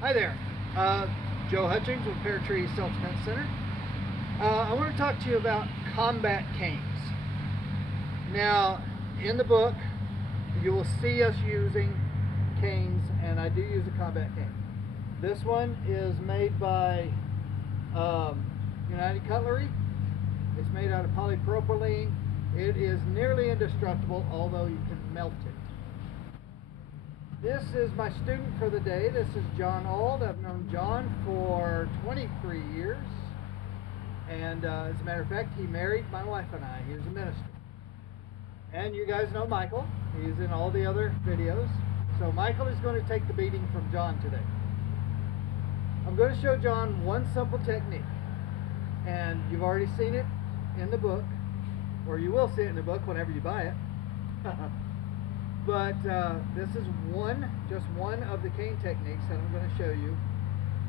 Hi there, Joe Hutchings with Pear Tree Self-Defense Center. I want to talk to you about combat canes. Now, in the book, you will see us using canes, and I do use a combat cane. This one is made by United Cutlery. It's made out of polypropylene. It is nearly indestructible, although you can melt it. This is my student for the day. This is John Auld. I've known John for 23 years. And as a matter of fact, he married my wife and I. He was a minister. And you guys know Michael. He's in all the other videos. So Michael is going to take the beating from John today. I'm going to show John one simple technique. And you've already seen it in the book. Or you will see it in the book whenever you buy it. But this is just one of the cane techniques that I'm going to show you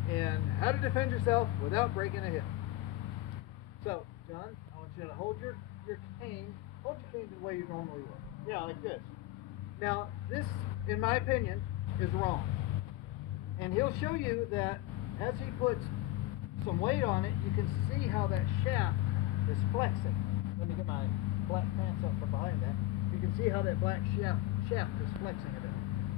in how to defend yourself without breaking a hip. So, John, I want you to hold your cane, hold your cane the way you normally would. Yeah, like this. Now, this, in my opinion, is wrong. And he'll show you that as he puts some weight on it, you can see how that shaft is flexing. Let me get my black pants up from behind that. You can see how that black shaft is flexing a bit.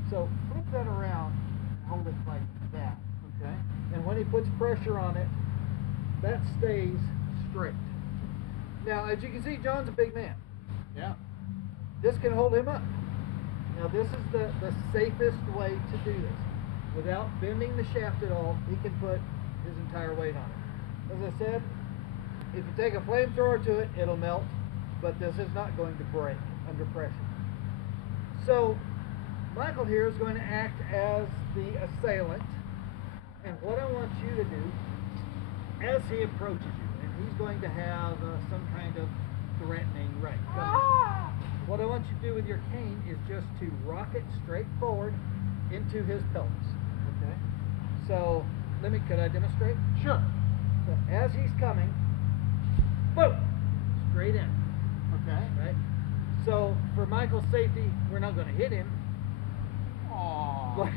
So flip that around and hold it like that, okay? And when he puts pressure on it, that stays straight. Now, as you can see, John's a big man. Yeah. This can hold him up. Now, this is the safest way to do this. Without bending the shaft at all, he can put his entire weight on it. As I said, if you take a flamethrower to it, it'll melt, but this is not going to break under pressure. So Michael here is going to act as the assailant, and what I want you to do as he approaches you, and he's going to have some kind of threatening right. What I want you to do with your cane is just to rock it straight forward into his pelvis. Okay. So could I demonstrate? Sure. So as he's coming, boom, straight in. Okay. Right? So for Michael's safety, we're not going to hit him. Aww.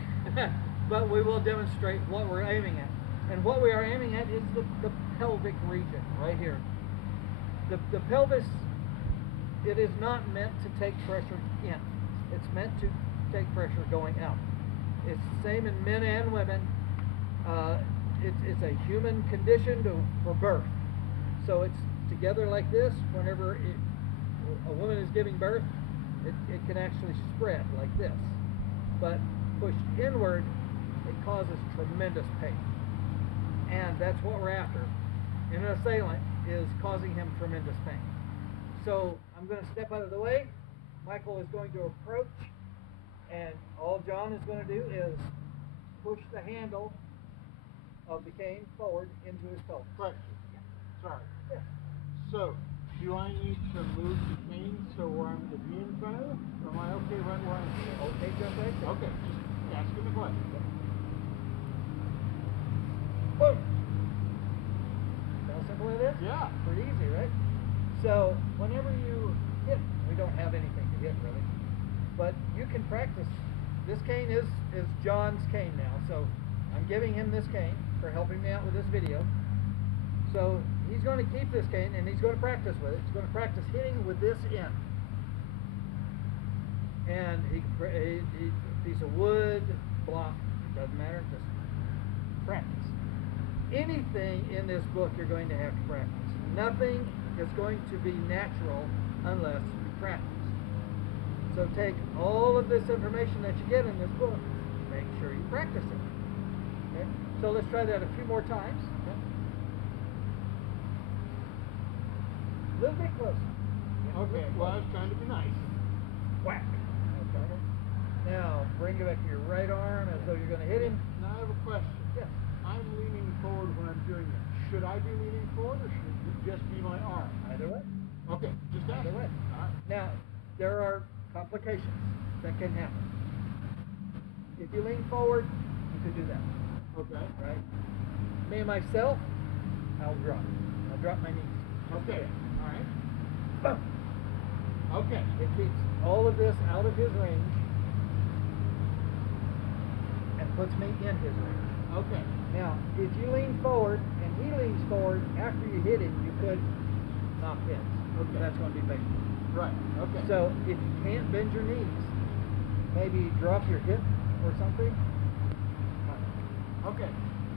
But we will demonstrate what we're aiming at. And what we are aiming at is the pelvic region, right here. The pelvis, it is not meant to take pressure in. It's meant to take pressure going out. It's the same in men and women. It's a human condition for birth. So it's together like this. Whenever a woman is giving birth, it can actually spread like this. But pushed inward, it causes tremendous pain. And that's what we're after. And an assailant is causing him tremendous pain. So I'm going to step out of the way. Michael is going to approach, and all John is going to do is push the handle of the cane forward into his pelvis. Question. Sorry. Yeah. So, do I need to move the cane so where I'm going to be in front of it? Or am I okay right where I'm at? Okay, jump right there. Okay, just asking the question. Boom. How simple it is? Yeah. Pretty easy, right? So whenever you hit, we don't have anything to hit really, but you can practice. This cane is John's cane now, so I'm giving him this cane for helping me out with this video. So he's going to keep this cane and he's going to practice with it. He's going to practice hitting with this end. And a piece of wood, block, it doesn't matter, just practice. Anything in this book you're going to have to practice. Nothing is going to be natural unless you practice. So take all of this information that you get in this book, make sure you practice it. Okay? So let's try that a few more times. Okay? A little bit closer. Okay, well I was trying to be nice. Whack. Okay. Now bring it back to your right arm as though you're going to hit him. Now I have a question. Yes. I'm leaning forward when I'm doing this. Should I be leaning forward or should it just be my arm? Either way. Okay, just Either asking. way. All right. Now, there are complications that can happen. If you lean forward, you could do that. Okay. Right? Me myself, I'll drop. I'll drop my knees. Okay. All right. Boom. Okay. It keeps all of this out of his range and puts me in his range. Okay. Now, if you lean forward and he leans forward after you hit him, you could knock heads. Okay. That's going to be fatal. Right. Okay. So if you can't bend your knees, maybe drop your hip or something. Okay.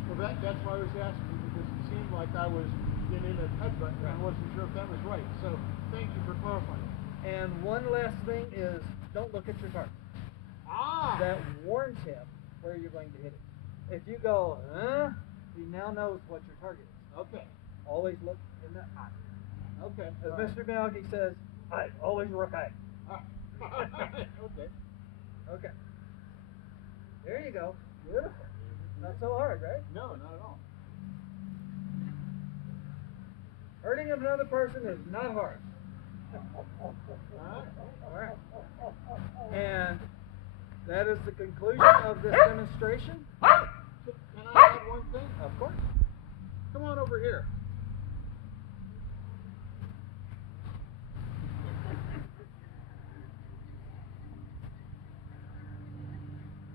Well, that's why I was asking you, because it seemed like I was in a headbutt and I wasn't sure if that was right. So thank you for clarifying. And one last thing is, don't look at your target. Ah. That warns him where you're going to hit it. If you go, he now knows what your target is. Okay. Always look in the eye. Okay. As All right. Mr. Miyagi says, I always look eye. Okay. Okay. There you go. Beautiful. Not so hard, right? No, not at all. Hurting of another person is not hard. All Alright. And that is the conclusion of this demonstration. So, can I add one thing? Of course. Come on over here.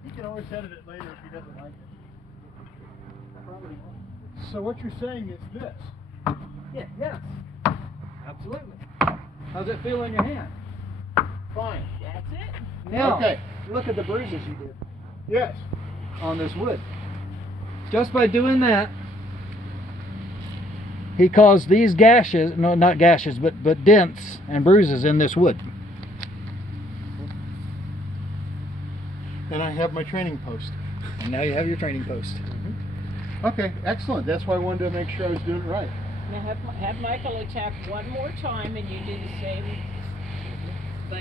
He can always edit it later if he doesn't like it. Probably won't. So what you're saying is this. Yeah, yes. Absolutely. How's it feel in your hand? Fine. That's it. Now, Okay. look at the bruises you did Yes. on this wood. Just by doing that, he caused these gashes, no, not gashes, but dents and bruises in this wood. And I have my training post. And now you have your training post. Okay, excellent. That's why I wanted to make sure I was doing it right. Now have Michael attack one more time and you do the same. But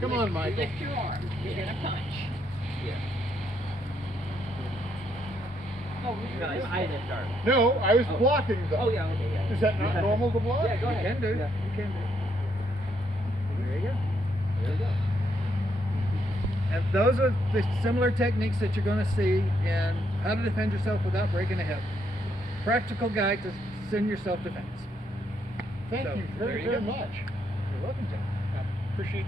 Come on, Michael. lift your arm. You're gonna punch. Yeah. Oh, I didn't start. No, I was blocking them. Oh yeah, okay, yeah. Is that not normal to block? Yeah, go ahead. You can do. Yeah. You can do. There you go. There you go. And those are the similar techniques that you're going to see in how to defend yourself without breaking a hip. Practical guide to send your self-defense. Thank So, you there very, you very go. much. You're welcome, John. Appreciate